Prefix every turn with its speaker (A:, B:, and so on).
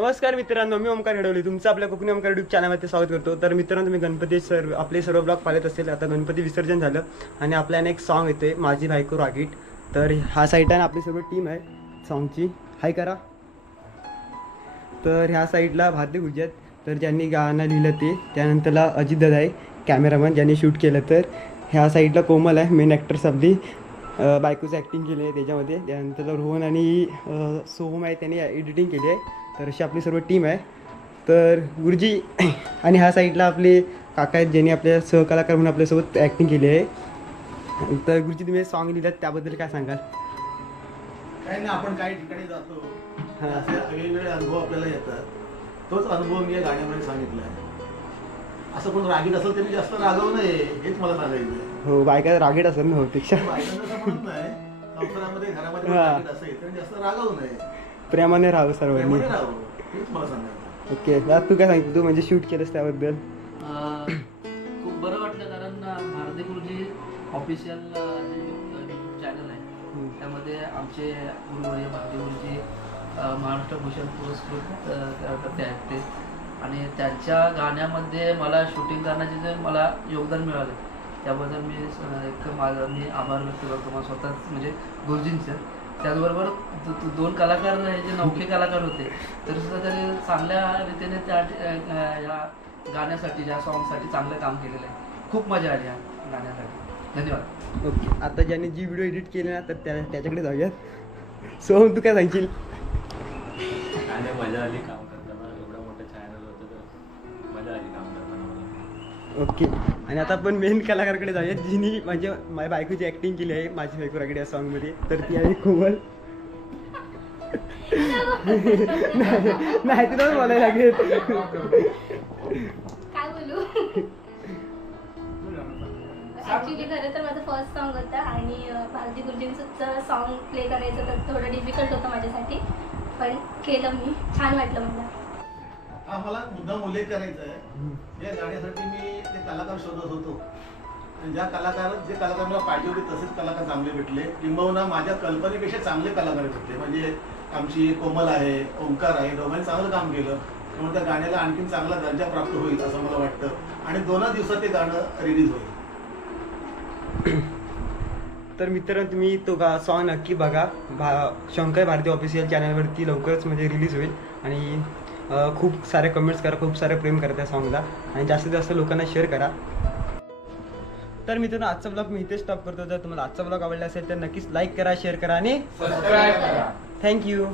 A: नमस्कार मित्रांनो मी ओमकार हेडवले. तुमचं आपल्या कोकणी ओमकार युट्यूब चॅनलमध्ये स्वागत करतो. तर मित्रांनो तुम्ही गणपती सर्व आपले सर्व ब्लॉग पाहत असेल आता गणपती विसर्जन झालं आणि आपल्याला एक सॉन्ग येते माझी बायको रागीट. तर हा साईडला आपली सर्व टीम आहे सॉन्गची हाय करा. तर ह्या साईडला भारती गुजरात तर ज्यांनी गाणं लिहिलं ते त्यानंतरला अजित दादा आहे कॅमेरामॅन ज्यांनी शूट केलं तर. ह्या साईडला कोमल आहे मेन ॲक्टर्स आपली बायकोचं ॲक्टिंग केली आहे त्याच्यामध्ये. त्यानंतर रोहन आणि सोहम आहे त्यांनी एडिटिंग केली आहे. तर अशी आपली सर्व टीम आहे. तर गुरुजी आणि ह्या साईडला आपले काका आहेत ज्यांनी आपल्या सहकलाकार म्हणून आपल्यासोबत ॲक्टिंग केली आहे. तर गुरुजी तुम्ही सॉन्ग लिहिलं त्याबद्दल काय सांगाल?
B: काही नाही आपण काही ठिकाणी जातो.
A: हा.
B: असे वेगवेगळे अनुभव आपल्याला येतात. तोच अनुभव मी या गाण्यामध्ये सांगितला आहे. असं कोण रागीट असेल तरी जास्त रागवू नये हेच मला सांगायचं आहे.
A: हो बायका रागीट असेल ना हो पेक्षा
B: बायकांचं असं म्हणत नाही संसारामध्ये घरामध्ये कोण
A: हा.
B: रागीट असेल तरी जास्त रागवू नये.
A: प्रेमाने राहावं सर्वांनी.
B: प्रेमाने राहावं हेच मला सांगायचं
A: ओके दादा तू काय सांगतो? तू म्हणजे शूट केलंस त्याबद्दल?
C: अं, खूप बरं वाटलं कारण अं, भारती गुरुजी ऑफिशियल जे यूट्यूब चॅनल आहे त्यामध्ये आमचे गुरुवर्य भारती गुरुजी अं, महाराष्ट्र भूषण पुरस्कृत अं, आहेत ते. आणि त्यांच्या गाण्यामध्ये मला शूटिंग करण्याचे जे मला योगदान मिळालं त्याबद्दल मी एक माझं मी आभार व्यक्त करतो मला स्वतः म्हणजे गुरुजींचं. त्याचबरोबर दोन कलाकार हे जे नौके कलाकार होते तरी सुद्धा त्यांनी चांगल्या रीतीने त्या या गाण्यासाठी या सॉन्गसाठी चांगलं काम केलेलं आहे. खूप मजा आली या गाण्यासाठी. धन्यवाद.
A: ओके आता ज्याने जी व्हिडिओ एडिट केली ना तर त्या त्याच्याकडे जाऊयात. सो तू काय सांगशील?
D: आणि मजा आली काम करताना एवढं मोठं चॅनल होतं तर मजा आली काम करताना मला
A: ओके. आणि आता आपण मेन कलाकारकडे जाऊयात. जिनी म्हणजे माझ्या बायकोची ॲक्टिंग केली आहे माझी बायको रागडी या सॉन्गमध्ये तर ती आहे कोमल. नाही नाही तुला बोलायला लागेल.
E: काय बोलू? ऍक्च्युली खरं तर माझं फर्स्ट सॉन्ग होतं आणि अं, भारती गुरुजींचं सॉन्ग प्ले करायचं तर थोडं डिफिकल्ट होतं माझ्यासाठी. पण केलं मी. छान वाटलं मला.
B: हा मला मुद्दाम उल्लेख करायचा आहे. या गाण्यासाठी मी ते कलाकार शोधत होतो. आणि ज्या कलाकार जे कलाकार मला पाहिजे होते तसेच कलाकार चांगले भेटले. किंबहुना माझ्या कल्पनेपेक्षा चांगले कलाकार भेटले. म्हणजे आमची कोमल आहे ओंकार आहे दोघांनी चांगलं काम केलं. त्यामुळे त्या गाण्याला आणखीन चांगला दर्जा प्राप्त होईल असं मला वाटतं. आणि दोनच दिवसात ते गाणं रिलीज होईल.
A: तर मित्रांनो तुम्ही तो गा सॉन्ग नक्की बघा. भा शंकर भारती ऑफिशियल चॅनलवरती लवकरच म्हणजे रिलीज होईल. आणि खूप सारे कमेंट्स करा खूप सारे प्रेम करा त्या सॉन्गला आणि जास्तीत जास्त लोकांना शेअर करा. तर मित्रांनो आजचा ब्लॉग मी इथे स्टॉप करतो. जर तुम्हाला आजचा ब्लॉग आवडला असेल तर नक्कीच लाईक करा शेअर करा आणि थँक्यू